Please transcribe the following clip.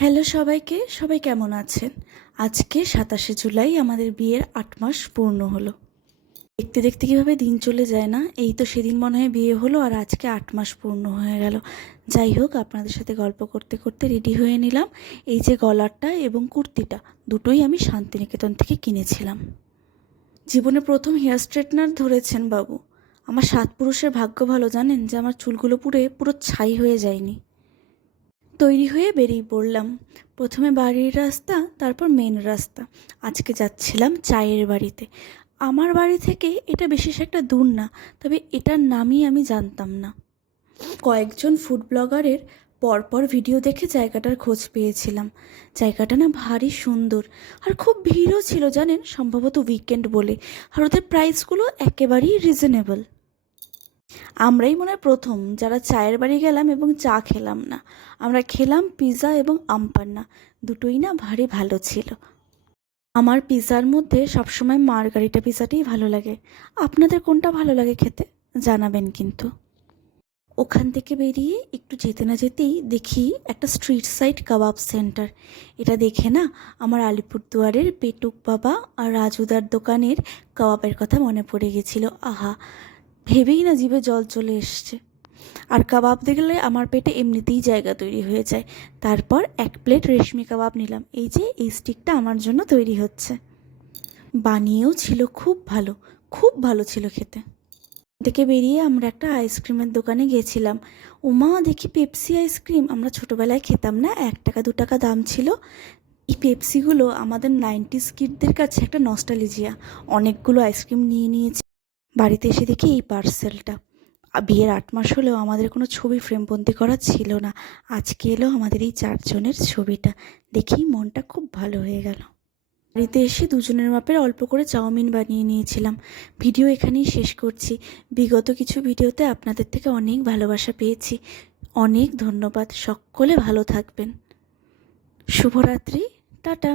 Hello সবাইকে, সবাই কেমন আছেন? আজকে ২৭শে জুলাই আমাদের বিয়ের ৮ মাস পূর্ণ হলো। দেখতে দেখতে কীভাবে দিন চলে যায় না? এই তো সেদিন মনে হয় বিয়ে হলো আর আজকে ৮ মাস পূর্ণ হয়ে গেল। যাই হোক, আপনাদের সাথে গল্প করতে করতে রেডি হয়ে নিলাম। এই যে গলারটা এবং কুর্তিটা, দুটোই আমি শান্তিনিকেতন থেকে কিনেছিলাম। জীবনে প্রথম হেয়ার স্ট্রেটনার ধরেছেন বাবু। আমার ৭ পুরুষের ভাগ্য ভালো জানেন যে আমার চুলগুলো পুরো ছাই হয়ে যায়নি। তৈরি হয়ে বেরিয়ে পড়লাম। প্রথমে বাড়ির রাস্তা, তারপর মেন রাস্তা। আজকে যাচ্ছিলাম চায়ের বাড়িতে। আমার বাড়ি থেকে এটা বিশেষ একটা দূর না, তবে এটার নামই আমি জানতাম না। কয়েকজন ফুড ব্লগারের পরপর ভিডিও দেখে জায়গাটার খোঁজ পেয়েছিলাম। জায়গাটা না ভারী সুন্দর, আর খুব ভিড়ও ছিল জানেন, সম্ভবত উইকেন্ড বলে। আর ওদের প্রাইসগুলো একেবারেই রিজনেবল। আমরাই মনে হয় প্রথম যারা চায়ের বাড়ি গেলাম এবং চা খেলাম না। আমরা খেলাম পিৎজা এবং আমপান্না, দুটোই না ভারী ভালো ছিল। আমার পিৎজার মধ্যে সবসময় মার্গারিটা পিৎজাটাই ভালো লাগে। আপনাদের কোনটা ভালো লাগে খেতে জানাবেন কিন্তু। ওখান থেকে বেরিয়ে একটু যেতে না যেতেই দেখি একটা স্ট্রিট সাইড কাবাব সেন্টার। এটা দেখে না আমার আলিপুরদুয়ারের পেটুক বাবা আর রাজুদার দোকানের কাবাবের কথা মনে পড়ে গেছিল। আহা, ভেবেই না জিভে জল চলে এসছে। আর কাবাব দেখলে আমার পেটে এমনিতেই জায়গা তৈরি হয়ে যায়। তারপর ১ প্লেট রেশমি কাবাব নিলাম। এই যে এই স্টিকটা আমার জন্য তৈরি হচ্ছে। বানিয়েও ছিল খুব ভালো ছিল খেতে। থেকে বেরিয়ে আমরা একটা আইসক্রিমের দোকানে গেছিলাম। ওমা, দেখি পেপসি আইসক্রিম। আমরা ছোটোবেলায় খেতাম না, ১ টাকা ২ টাকা দাম ছিল। এই পেপসিগুলো আমাদের 90s কিডদের কাছে একটা নস্টালজিয়া। অনেকগুলো আইসক্রিম নিয়ে নিয়েছি। বাড়িতে এসে দেখি এই পার্সেলটা। বিয়ের ৮ মাস হলেও আমাদের কোনো ছবি ফ্রেমবন্দি করা ছিল না। আজকে এলো আমাদের এই ৪ জনের ছবিটা। দেখেই মনটা খুব ভালো হয়ে গেল। বাড়িতে এসে দুজনের মাপের অল্প করে চাউমিন বানিয়ে নিয়েছিলাম। ভিডিও এখানেই শেষ করছি। বিগত কিছু ভিডিওতে আপনাদের থেকে অনেক ভালোবাসা পেয়েছি। অনেক ধন্যবাদ। সকলে ভালো থাকবেন। শুভরাত্রি। টাটা।